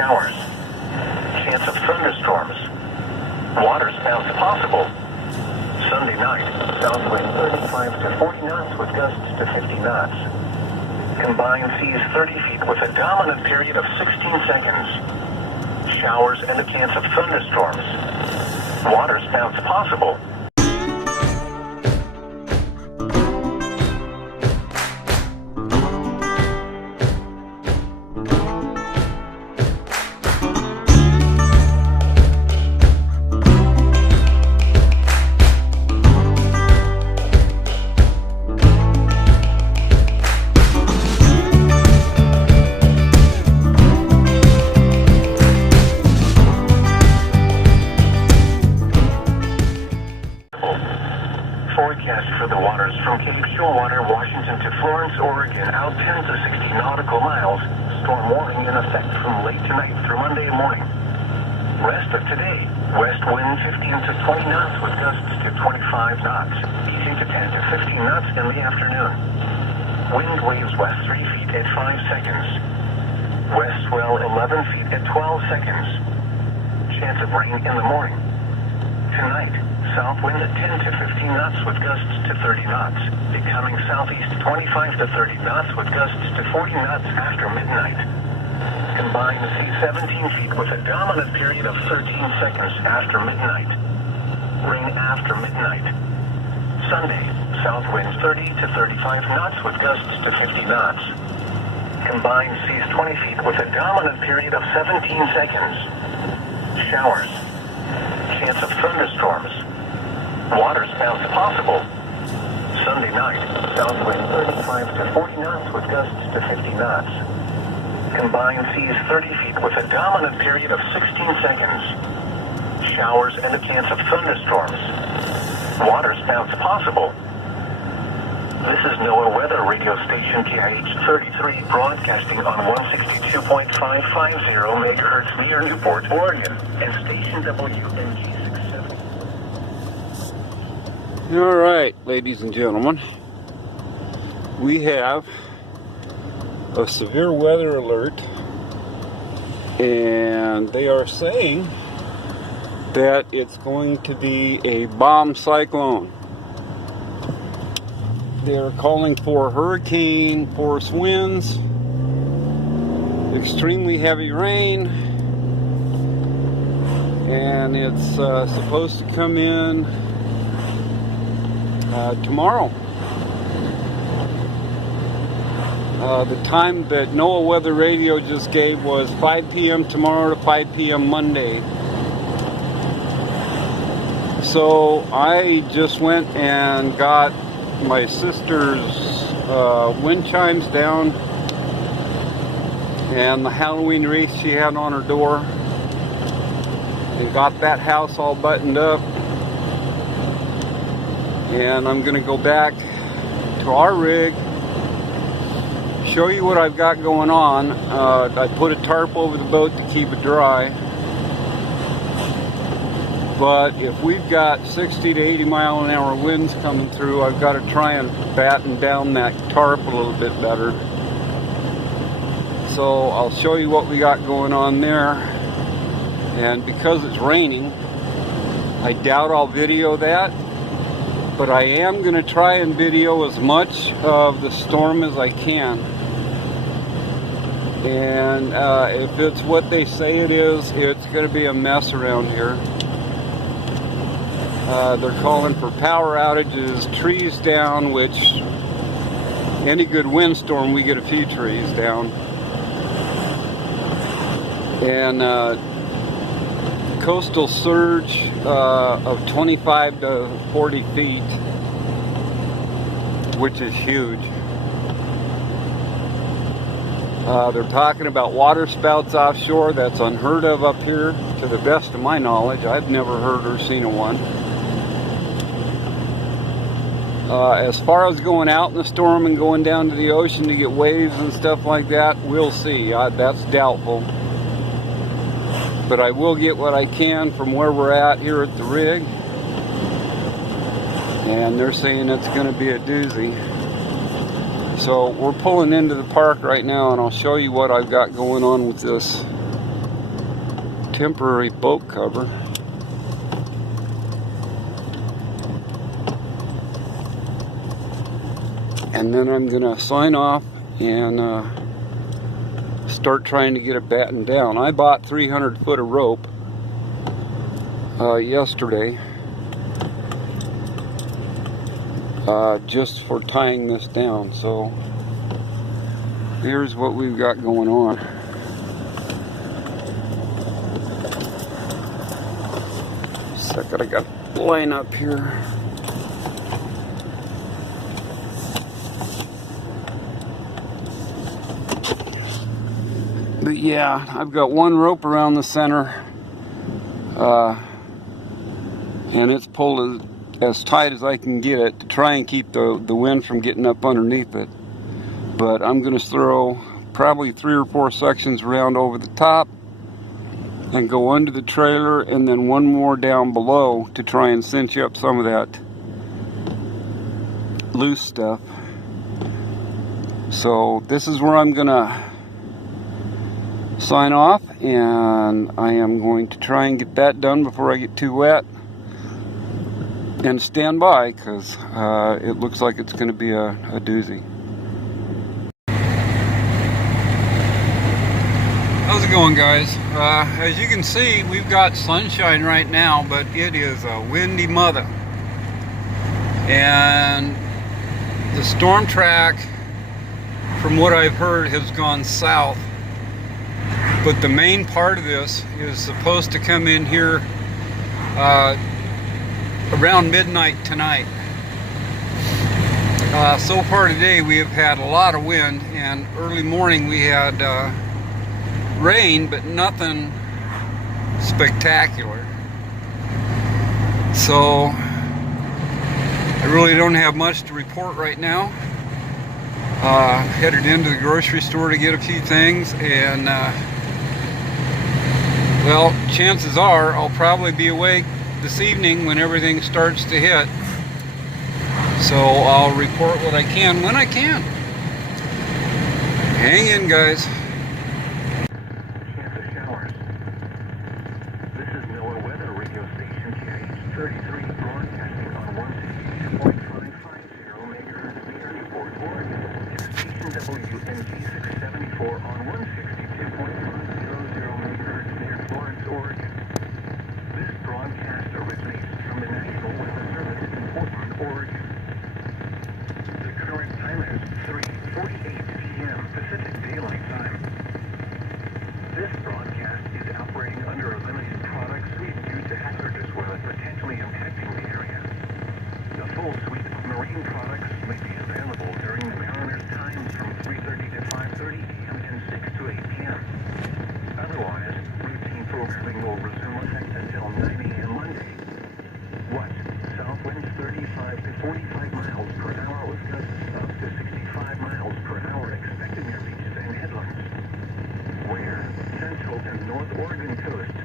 showers. Chance of thunderstorms. Water spouts possible. Sunday night, south wind 35 to 40 knots with gusts to 50 knots. Combined seas 30 feet with a dominant period of 16 seconds. Showers and a chance of thunderstorms. Water spouts possible. Forecast for the waters from Cape Shoalwater, Washington to Florence, Oregon, out 10 to 60 nautical miles. Storm warning in effect from late tonight through Monday morning. Rest of today, west wind 15 to 20 knots with gusts to 25 knots, easing to 10 to 15 knots in the afternoon. Wind waves west 3 feet at 5 seconds. West swell 11 feet at 12 seconds. Chance of rain in the morning. Tonight, south wind at 10 to 15 knots with gusts to 30 knots, becoming southeast 25 to 30 knots with gusts to 40 knots after midnight. Combined sea 17 feet with a dominant period of 13 seconds after midnight. Rain after midnight. Sunday, south wind 30 to 35 knots with gusts to 50 knots. Combined seas 20 feet with a dominant period of 17 seconds. Showers. Chance of thunderstorms. Water spouts possible. Sunday night, south wind 35 to 40 knots with gusts to 50 knots. Combined seas 30 feet with a dominant period of 16 seconds. Showers and a chance of thunderstorms. Water spouts possible. This is NOAA Weather Radio Station KIH 33 broadcasting on 162.550 MHz near Newport, Oregon, and station WNG 67. All right, ladies and gentlemen, we have a severe weather alert, and they are saying that it's going to be a bomb cyclone. They're calling for hurricane force winds, extremely heavy rain, and it's supposed to come in tomorrow. The time that NOAA Weather Radio just gave was 5 p.m. tomorrow to 5 p.m. Monday. So I just went and got my sister's wind chimes down and the Halloween wreath she had on her door, and got that house all buttoned up. And I'm going to go back to our rig, show you what I've got going on. I put a tarp over the boat to keep it dry. But if we've got 60 to 80 mile an hour winds coming through, I've got to try and batten down that tarp a little bit better. So I'll show you what we got going on there. And because it's raining, I doubt I'll video that. But I am going to try and video as much of the storm as I can. And if it's what they say it is, it's going to be a mess around here. They're calling for power outages, trees down, which any good windstorm we get a few trees down. And coastal surge of 25 to 40 feet, which is huge. They're talking about water spouts offshore. That's unheard of up here, to the best of my knowledge. I've never heard or seen one. As far as going out in the storm and going down to the ocean to get waves and stuff like that, we'll see. That's doubtful. But I will get what I can from where we're at here at the rig. And they're saying it's going to be a doozy. So we're pulling into the park right now, and I'll show you what I've got going on with this. temporary boat cover. And then I'm gonna sign off and start trying to get it battened down. I bought 300 foot of rope yesterday just for tying this down. So here's what we've got going on. Second, I got a line up here. But yeah, I've got one rope around the center, and it's pulled as tight as I can get it to try and keep the wind from getting up underneath it. But I'm going to throw probably 3 or 4 sections around over the top and go under the trailer, and then one more down below to try and cinch up some of that loose stuff. So this is where I'm going to sign off, and I am going to try and get that done before I get too wet, and stand by, because it looks like it's going to be a doozy. How's it going, guys? As you can see, we've got sunshine right now, but it is a windy mother, and the storm track, from what I've heard, has gone south. But the main part of this is supposed to come in here around midnight tonight. So far today we have had a lot of wind, and early morning we had rain, but nothing spectacular. So I really don't have much to report right now. Headed into the grocery store to get a few things, and well, chances are I'll probably be awake this evening when everything starts to hit. So I'll report what I can when I can. Hang in, guys. Chance of showers. This is NOAA Weather Radio Station KH33 broadcasting on 162.550 megahertz near Newport, Oregon. Station WNG 674 on 162.500 megahertz near Florence, Oregon. This broadcast originates from the National Weather Service in Portland, Oregon. The current time is 3:48 p.m. Pacific Daylight Time. This broadcast is operating under a limited product suite due to hazardous weather potentially impacting the area. The full suite of marine products may be available during the Mariner's times from 3:30 to 5:30 a.m. and 6 to 8 p.m. Otherwise, routine programming will resume effect until 9 a.m. Monday. What? South winds 35 to 45 miles per hour with gusts up to 65 miles per hour expected near beaches and headlands. Where? Central and North Oregon coast.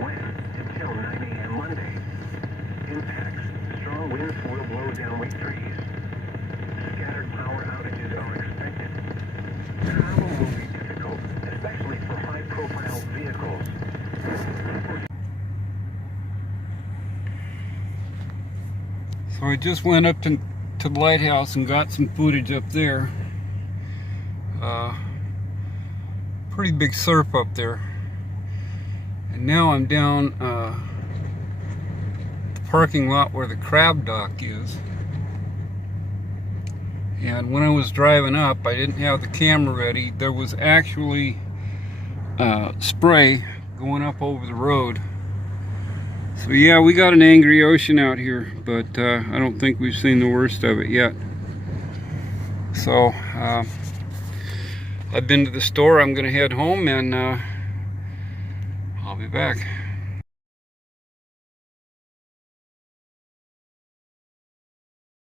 When? Until 9 a.m. Monday. Impacts. Strong winds will blow down weak trees. Scattered power outages are expected. Travel will be difficult, especially for high-profile vehicles. So I just went up to the lighthouse and got some footage up there. Pretty big surf up there. And now I'm down the parking lot where the crab dock is. And when I was driving up, I didn't have the camera ready. There was actually spray going up over the road. So yeah, we got an angry ocean out here, but I don't think we've seen the worst of it yet. So I've been to the store. I'm gonna head home, and I'll be back.